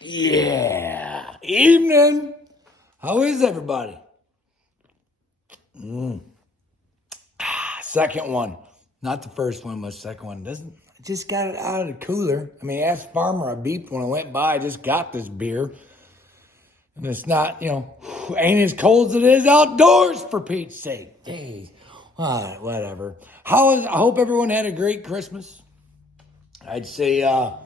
Yeah. Evening. How is everybody? Second one. Not the first one, but the second one. I just got it out of the cooler. I mean, ask Farmer. I beeped when I went by. I just got this beer. And it's not, ain't as cold as it is outdoors, for Pete's sake. Jeez. Whatever. I hope everyone had a great Christmas. I'd say, happy,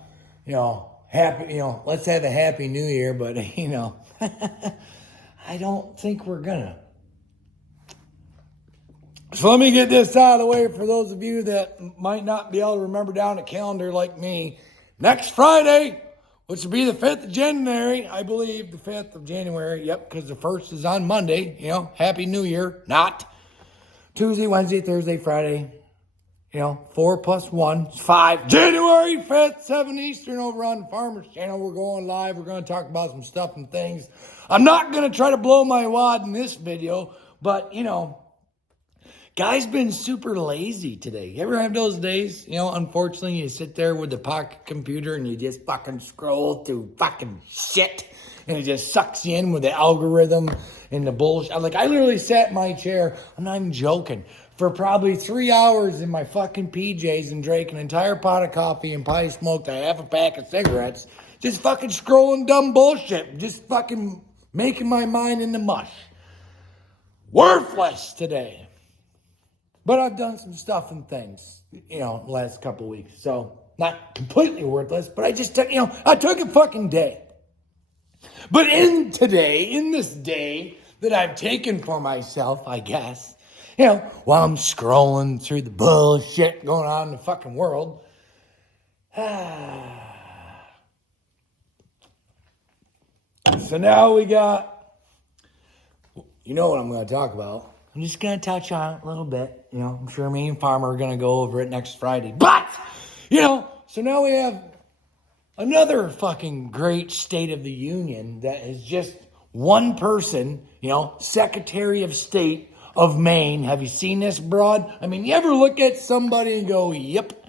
let's have a happy new year, but, I don't think we're gonna. So let me get this out of the way for those of you that might not be able to remember down a calendar like me. Next Friday, which will be the 5th of January, I believe, the 5th of January. Yep, because the 1st is on Monday. Happy New Year. Not Tuesday, Wednesday, Thursday, Friday. 4 plus 1 is 5. January 5th, 7 Eastern over on the Farmer's Channel. We're going live. We're going to talk about some stuff and things. I'm not going to try to blow my wad in this video, but, guy's been super lazy today. You ever have those days? Unfortunately, you sit there with the pocket computer and you just fucking scroll through fucking shit. And it just sucks you in with the algorithm and the bullshit. I literally sat in my chair, I'm not even joking, for probably 3 hours in my fucking PJs and drank an entire pot of coffee and probably smoked a half a pack of cigarettes. Just fucking scrolling dumb bullshit. Just fucking making my mind into mush. Worthless today. But I've done some stuff and things, the last couple of weeks. So, not completely worthless, but I just took, I took a fucking day. But in this day that I've taken for myself, I guess, while I'm scrolling through the bullshit going on in the fucking world, so now we got, what I'm going to talk about. I'm just going to touch on it a little bit. I'm sure me and Farmer are going to go over it next Friday. But, so now we have another fucking great State of the Union that is just one person, Secretary of State of Maine. Have you seen this broad? I mean, you ever look at somebody and go, yep,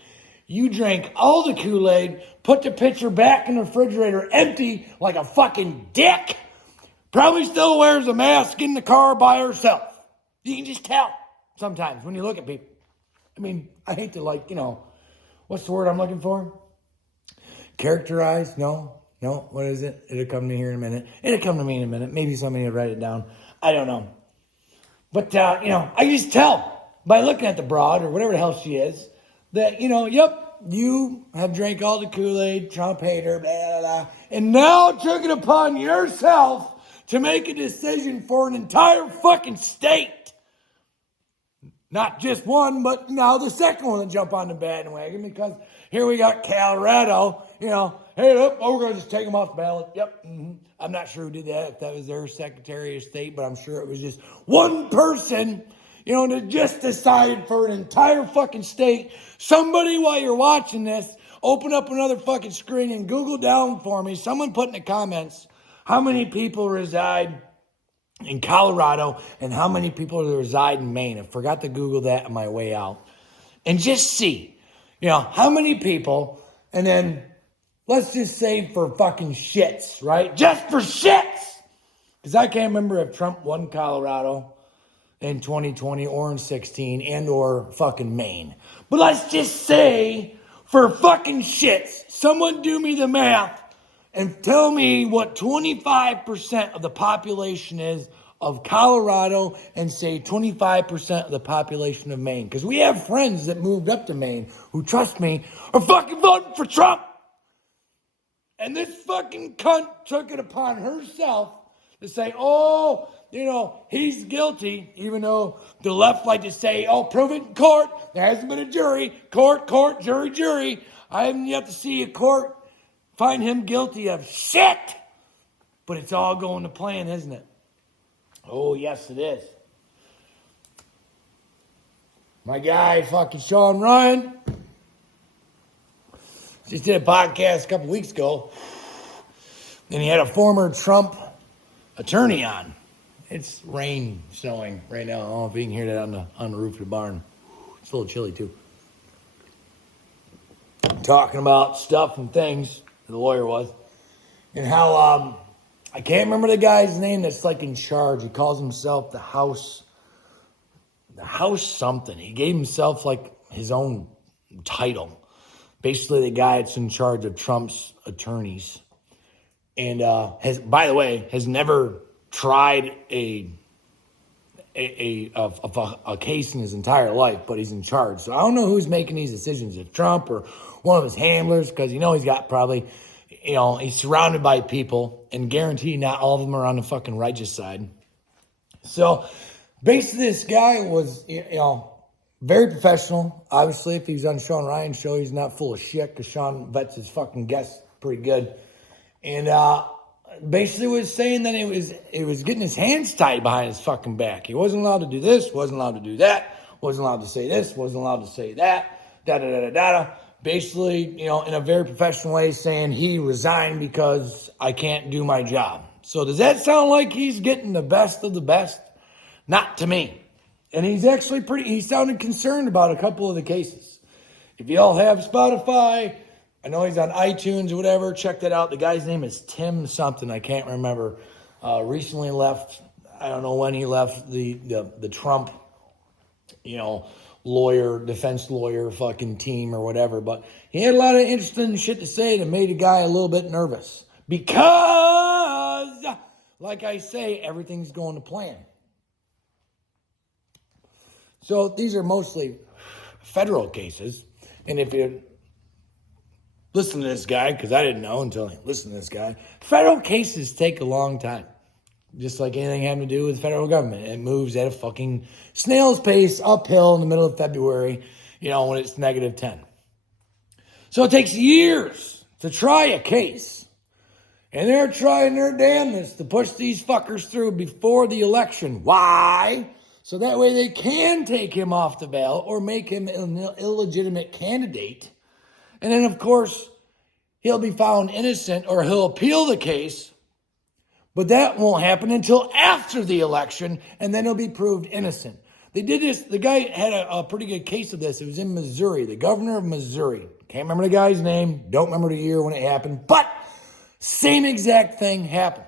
you drank all the Kool-Aid, put the pitcher back in the refrigerator empty like a fucking dick, probably still wears a mask in the car by herself. You can just tell sometimes when you look at people. I mean, I hate to what's the word I'm looking for? Characterize? No, what is it? It'll come to me in a minute. Maybe somebody will write it down. I don't know. But, I can just tell by looking at the broad or whatever the hell she is that, yep, you have drank all the Kool-Aid, Trump hater, blah, blah, blah, and now took it upon yourself to make a decision for an entire fucking state. Not just one, but now the second one to jump on the bandwagon, because here we got Colorado, hey, look, we're going to just take them off the ballot. Yep. I'm not sure who did that, if that was their Secretary of State, but I'm sure it was just one person, that just decided for an entire fucking state. Somebody, while you're watching this, open up another fucking screen and Google down for me. Someone put in the comments how many people reside in Colorado and how many people reside in Maine. I forgot to Google that on my way out. And just see, how many people, and then let's just say for fucking shits, right? Just for shits! Because I can't remember if Trump won Colorado in 2020 or in 16 and or fucking Maine. But let's just say for fucking shits, someone do me the math and tell me what 25% of the population is of Colorado and say 25% of the population of Maine. Because we have friends that moved up to Maine who, trust me, are fucking voting for Trump. And this fucking cunt took it upon herself to say, he's guilty, even though the left like to say, prove it in court. There hasn't been a jury. Court, jury. I haven't yet to see a court find him guilty of shit. But it's all going to plan, isn't it? Oh, yes, it is. My guy, fucking Sean Ryan, just did a podcast a couple weeks ago, and he had a former Trump attorney on. It's snowing right now. I don't know if you can hear that on the roof of the barn. It's a little chilly, too. Talking about stuff and things, the lawyer was. and how I can't remember the guy's name that's like in charge. He calls himself the House something. He gave himself like his own title. Basically, the guy that's in charge of Trump's attorneys, and has, by the way, has never tried a case in his entire life, but he's in charge. So I don't know who's making these decisions, if Trump or one of his handlers, because he's got probably, he's surrounded by people, and guarantee not all of them are on the fucking righteous side. So basically, this guy was, very professional. Obviously, if he's on Sean Ryan's show, he's not full of shit, because Sean vets his fucking guests pretty good. And basically was saying that it was getting his hands tied behind his fucking back. He wasn't allowed to do this, wasn't allowed to do that, wasn't allowed to say this, wasn't allowed to say that, da-da-da-da-da. Basically, in a very professional way, saying he resigned because I can't do my job. So does that sound like he's getting the best of the best? Not to me. And he's actually he sounded concerned about a couple of the cases. If you all have Spotify, I know he's on iTunes or whatever, check that out. The guy's name is Tim something, I can't remember. Recently left, I don't know when he left the Trump, defense lawyer fucking team or whatever. But he had a lot of interesting shit to say that made a guy a little bit nervous. Because, like I say, everything's going to plan. So these are mostly federal cases. And if you listen to this guy, because I didn't know until I listened to this guy, federal cases take a long time. Just like anything having to do with the federal government. It moves at a fucking snail's pace uphill in the middle of February, when it's -10. So it takes years to try a case. And they're trying their damnedest to push these fuckers through before the election. Why? So that way they can take him off the ballot or make him an illegitimate candidate. And then, of course, he'll be found innocent or he'll appeal the case. But that won't happen until after the election, and then he'll be proved innocent. They did this. The guy had a pretty good case of this. It was in Missouri, the governor of Missouri. Can't remember the guy's name. Don't remember the year when it happened. But same exact thing happened.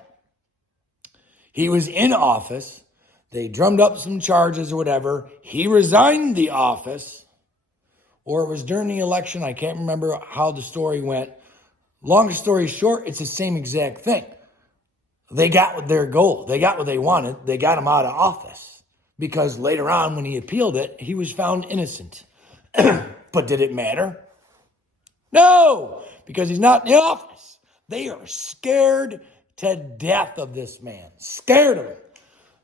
He was in office. They drummed up some charges or whatever. He resigned the office, or it was during the election. I can't remember how the story went. Long story short, it's the same exact thing. They got their goal. They got what they wanted. They got him out of office because later on when he appealed it, he was found innocent. But did it matter? No, because he's not in the office. They are scared to death of this man. Scared of him.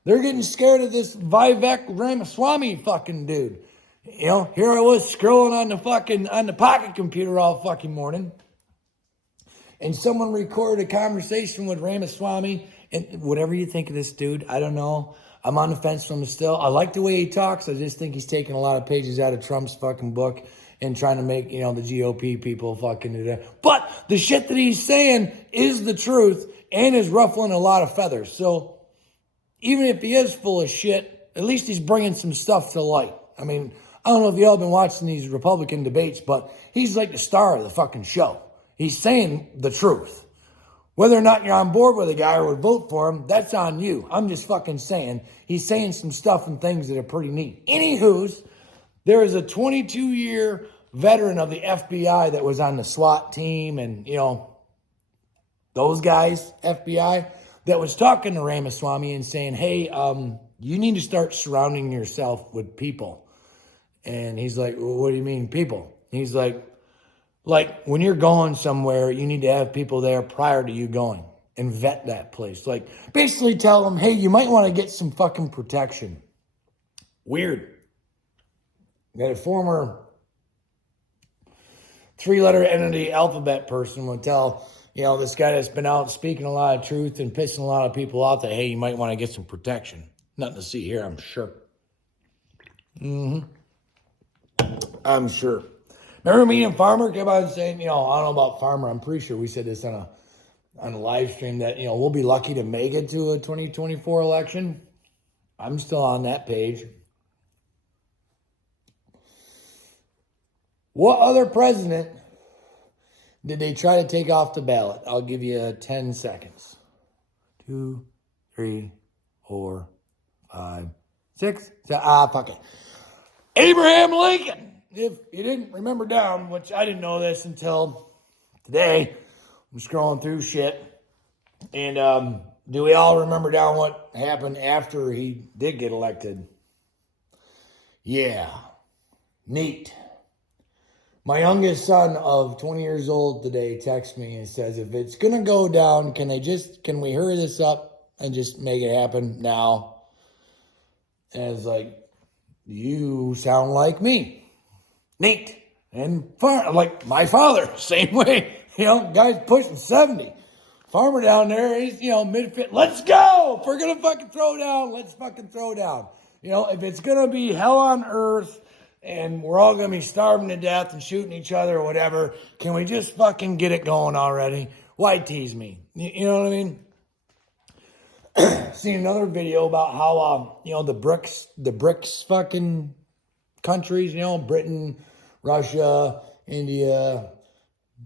They're getting scared of this Vivek Ramaswamy fucking dude. Here I was scrolling on the pocket computer all fucking morning. And someone recorded a conversation with Ramaswamy. And whatever you think of this dude, I don't know. I'm on the fence from him still. I like the way he talks. I just think he's taking a lot of pages out of Trump's fucking book and trying to make, the GOP people fucking do that. But the shit that he's saying is the truth and is ruffling a lot of feathers. So even if he is full of shit, at least he's bringing some stuff to light. I mean, I don't know if y'all been watching these Republican debates, but he's like the star of the fucking show. He's saying the truth. Whether or not you're on board with a guy or would vote for him, that's on you. I'm just fucking saying. He's saying some stuff and things that are pretty neat. Anywho's, there is a 22-year veteran of the FBI that was on the SWAT team and, those guys, FBI, that was talking to Ramaswamy and saying, hey, you need to start surrounding yourself with people. And he's like, well, what do you mean people? He's like when you're going somewhere, you need to have people there prior to you going and vet that place. Like basically tell them, hey, you might want to get some fucking protection. Weird. That a former 3-letter entity alphabet person would tell, this guy that's been out speaking a lot of truth and pissing a lot of people off that, hey, you might want to get some protection. Nothing to see here, I'm sure. I'm sure. Remember me and Farmer kept on saying, I don't know about Farmer. I'm pretty sure we said this on a live stream that, we'll be lucky to make it to a 2024 election. I'm still on that page. What other president Did they try to take off the ballot? I'll give you 10 seconds. 2, 3, 4, 5, 6, 7. Fuck it. Abraham Lincoln. If you didn't remember down, which I didn't know this until today, I'm scrolling through shit. And do we all remember down what happened after he did get elected? Yeah. Neat. My youngest son of 20 years old today texts me and says, if it's going to go down, can we hurry this up and just make it happen now? And it's like, you sound like me. Neat. And like my father, same way. Guy's pushing 70. Farmer down there, he's, mid-fit. Let's go. If we're going to fucking throw down, let's fucking throw down. If it's going to be hell on earth and we're all going to be starving to death and shooting each other or whatever, can we just fucking get it going already? Why tease me? You know what I mean? Seen another video about how, the BRICS fucking countries, Britain, Russia, India,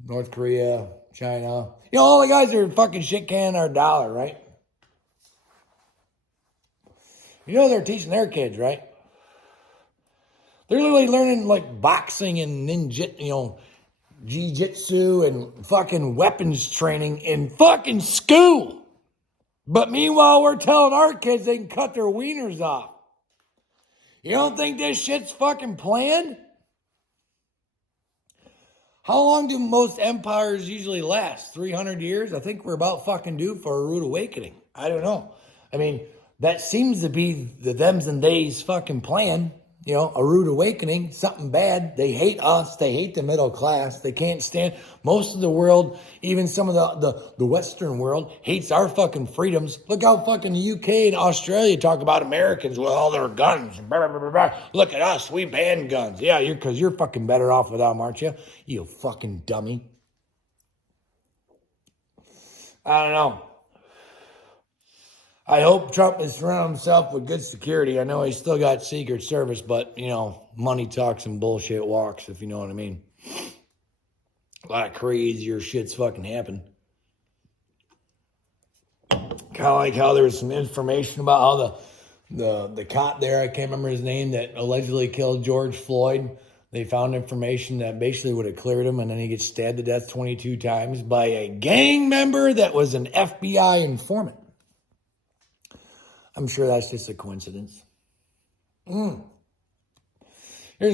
North Korea, China. All the guys are fucking shit canning our dollar, right? They're teaching their kids, right? They're literally learning like boxing and ninja, jiu-jitsu and fucking weapons training in fucking school. But meanwhile, we're telling our kids they can cut their wieners off. You don't think this shit's fucking planned? How long do most empires usually last? 300 years? I think we're about fucking due for a rude awakening. I don't know. I mean, that seems to be the thems and theys fucking plan. A rude awakening, something bad. They hate us. They hate the middle class. They can't stand. Most of the world, even some of the Western world, hates our fucking freedoms. Look how fucking the UK and Australia talk about Americans with all their guns. Blah, blah, blah, blah. Look at us. We ban guns. Yeah, because you're fucking better off without them, aren't you? You fucking dummy. I don't know. I hope Trump has surrounded himself with good security. I know he's still got Secret Service, but, money talks and bullshit walks, if you know what I mean. A lot of crazier shit's fucking happened. Kind of like how there was some information about how the cop there, I can't remember his name, that allegedly killed George Floyd. They found information that basically would have cleared him, and then he gets stabbed to death 22 times by a gang member that was an FBI informant. I'm sure that's just a coincidence. Here's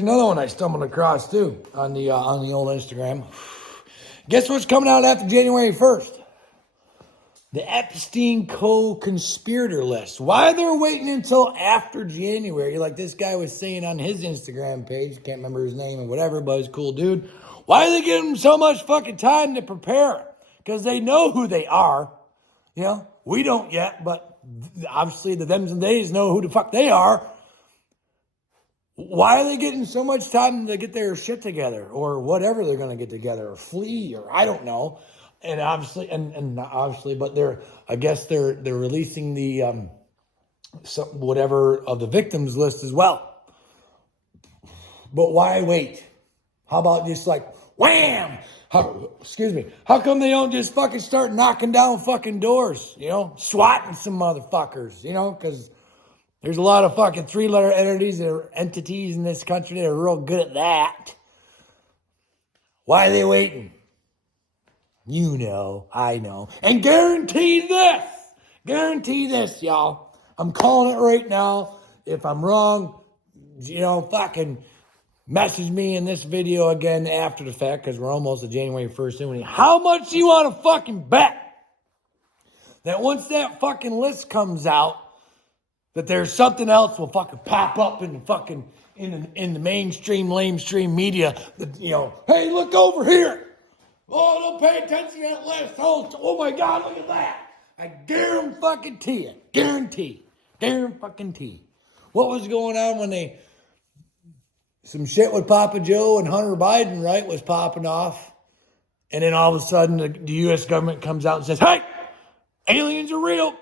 another one I stumbled across too on the old Instagram. Guess what's coming out after January 1st? The Epstein co-conspirator list. Why they're waiting until after January, like this guy was saying on his Instagram page, can't remember his name or whatever, but he's a cool dude. Why are they giving him so much fucking time to prepare? Because they know who they are. We don't yet, but obviously the thems and theys know who the fuck they are. Why are they getting so much time to get their shit together or whatever they're going to get together or flee or I don't know. And obviously, and not obviously, but I guess they're releasing the, whatever of the victims list as well. But why wait? How about just like, wham! How come they don't just fucking start knocking down fucking doors, swatting some motherfuckers, because there's a lot of fucking 3-letter entities in this country that are real good at that. Why are they waiting? I know. And guarantee this, y'all. I'm calling it right now. If I'm wrong, fucking message me in this video again after the fact, because we're almost at January 1st. How much do you want to fucking bet that once that fucking list comes out, that there's something else will fucking pop up in the fucking in the mainstream, lamestream media that, hey, look over here. Oh, don't pay attention to that list. Oh my God, look at that. I guarantee it. Guarantee. What was going on when some shit with Papa Joe and Hunter Biden, right, was popping off. And then all of a sudden the U.S. government comes out and says, hey, aliens are real.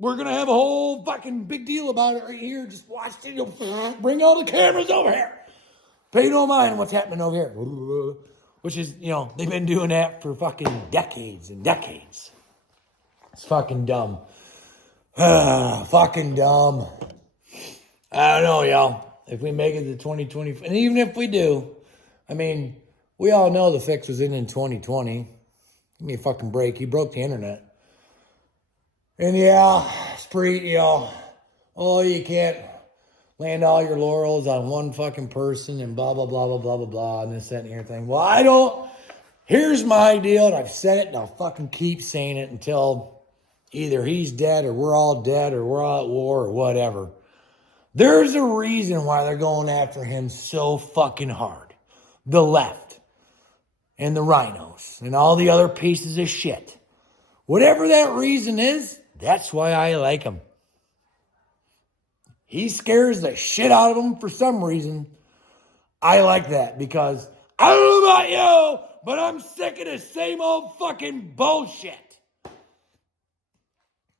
We're going to have a whole fucking big deal about it right here. Just watch it. Bring all the cameras over here. Pay no mind what's happening over here. which is, they've been doing that for fucking decades and decades. It's fucking dumb. Fucking dumb. I don't know, y'all. If we make it to 2020, and even if we do, I mean, we all know the fix was in 2020. Give me a fucking break. He broke the internet. And yeah, Spree, you can't land all your laurels on one fucking person and blah, blah, blah, blah, blah, blah, blah, and this, that, and the other thing. Well, here's my deal, and I've said it, and I'll fucking keep saying it until either he's dead, or we're all dead, or we're all at war, or whatever. There's a reason why they're going after him so fucking hard. The left, and the rhinos, and all the other pieces of shit. Whatever that reason is, that's why I like him. He scares the shit out of them for some reason. I like that because I don't know about you, but I'm sick of the same old fucking bullshit.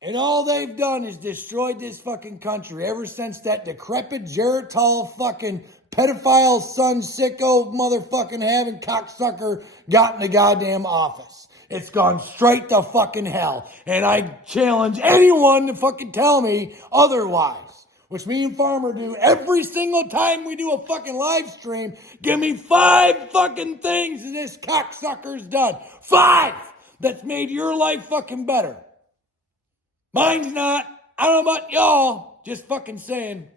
And all they've done is destroyed this fucking country ever since that decrepit Geritol fucking pedophile son sicko motherfucking having cocksucker got in the goddamn office. It's gone straight to fucking hell. And I challenge anyone to fucking tell me otherwise. Which me and Farmer do every single time we do a fucking live stream. Give me 5 fucking things that this cocksucker's done. 5! That's made your life fucking better. Mine's not. I don't know about y'all. Just fucking saying.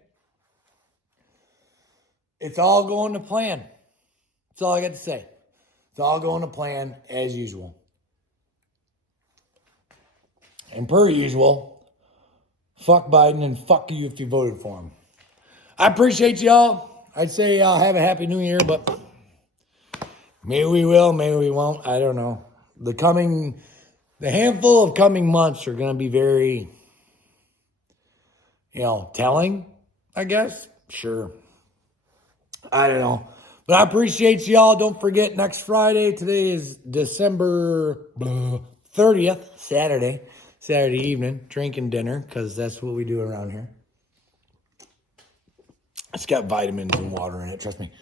It's all going to plan. That's all I got to say. It's all going to plan as usual. And per usual, fuck Biden and fuck you if you voted for him. I appreciate y'all. I'd say have a happy new year, but maybe we will, maybe we won't. I don't know. The handful of coming months are going to be very, telling, I guess. Sure. I don't know. But I appreciate y'all. Don't forget, next Friday, today is December 30th, Saturday evening, drinking dinner, because that's what we do around here. It's got vitamins and water in it, trust me.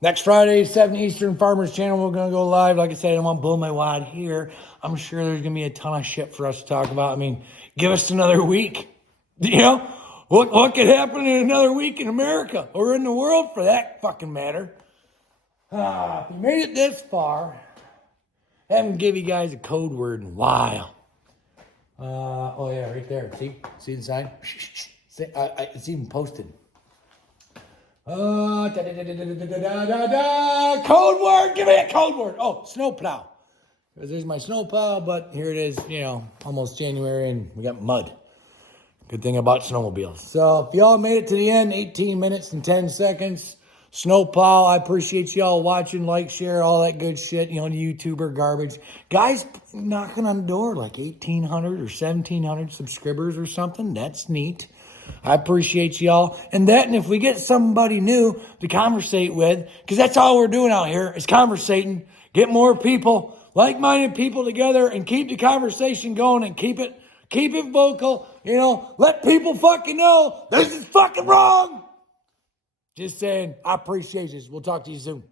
Next Friday, 7 Eastern, Farmers Channel, we're going to go live. Like I said, I don't want to blow my wad here. I'm sure there's going to be a ton of shit for us to talk about. I mean, give us another week. What could happen in another week in America or in the world for that fucking matter? If you made it this far, I haven't give you guys a code word in a while. Right there. See the sign? It's even posted. Code word. Give me a code word. Oh, snowplow. Because there's my snowplow, but here it is, almost January, and we got mud. Good thing about snowmobiles. So if y'all made it to the end, 18 minutes and 10 seconds, snowplow, I appreciate y'all watching, like, share, all that good shit, the YouTuber garbage. Guys knocking on the door, like 1,800 or 1,700 subscribers or something. That's neat. I appreciate y'all. And if we get somebody new to conversate with, because that's all we're doing out here is conversating, get more people, like-minded people together, and keep the conversation going and keep it vocal. Let people fucking know this is fucking wrong. Just saying, I appreciate you. We'll talk to you soon.